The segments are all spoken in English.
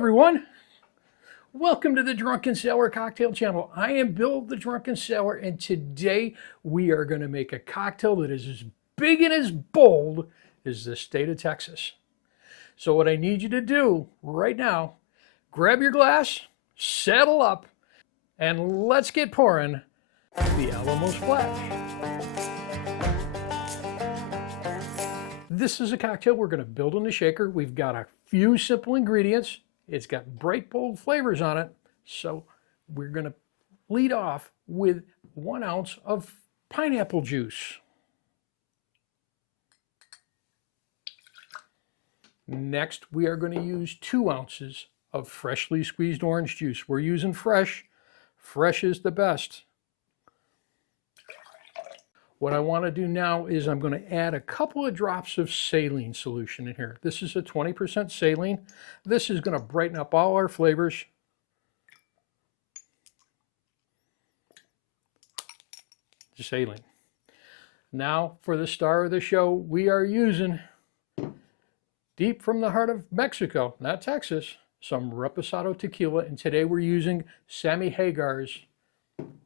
everyone. Welcome to the Drunken Sailor Cocktail Channel. I am Bill, the Drunken Sailor, and today we are going to make a cocktail that is as big and as bold as the state of Texas. So what I need you to do right now, grab your glass, saddle up, and let's get pouring the Alamo Splash. This is a cocktail we're going to build in the shaker. We've got a few simple ingredients. It's got bright, bold flavors on it. So we're going to lead off with 1 ounce of pineapple juice. Next, we are going to use 2 ounces of freshly squeezed orange juice. We're using fresh. Fresh is the best. What I want to do now is I'm going to add a couple of drops of saline solution in here. This is a 20% saline. This is going to brighten up all our flavors. Saline. Now for the star of the show, we are using, deep from the heart of Mexico, not Texas, some Reposado tequila. And today we're using Sammy Hagar's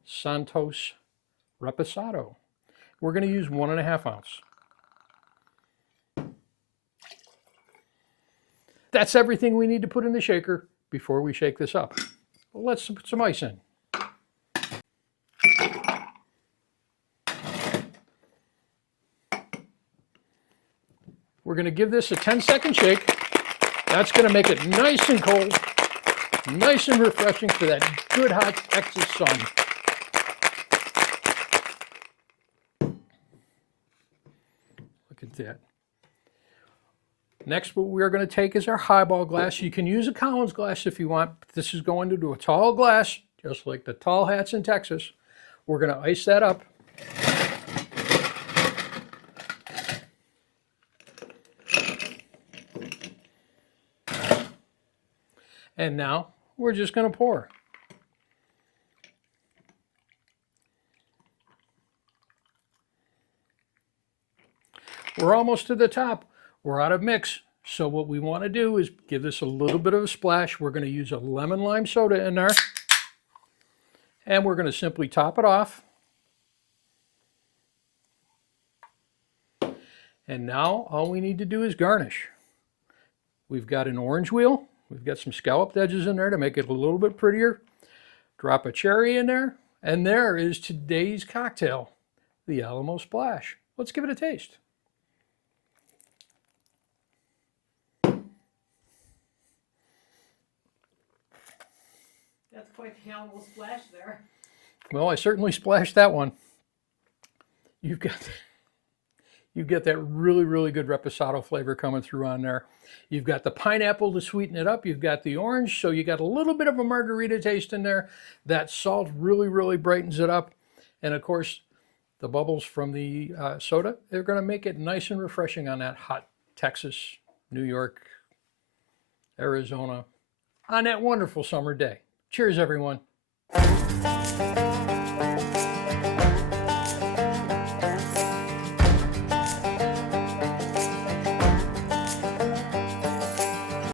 Santos Reposado. We're going to use 1.5 ounce. That's everything we need to put in the shaker before we shake this up. Well, let's put some ice in. We're going to give this a 10-second shake. That's going to make it nice and cold, nice and refreshing for that good hot Texas sun. That. Next, what we're going to take is our highball glass. You can use a Collins glass if you want. This is going to do a tall glass, just like the tall hats in Texas. We're going to ice that up. And now we're just going to pour. We're almost to the top. We're out of mix. So what we want to do is give this a little bit of a splash. We're going to use a lemon lime soda in there. And we're going to simply top it off. And now all we need to do is garnish. We've got an orange wheel. We've got some scalloped edges in there to make it a little bit prettier. Drop a cherry in there. And there is today's cocktail, the Alamo Splash. Let's give it a taste. That's quite the Alamo Splash there. Well, I certainly splashed that one. You've got that really, really good Reposado flavor coming through on there. You've got the pineapple to sweeten it up. You've got the orange, so you got a little bit of a margarita taste in there. That salt really, really brightens it up. And of course, the bubbles from the soda, they're going to make it nice and refreshing on that hot Texas, New York, Arizona, on that wonderful summer day. Cheers, everyone.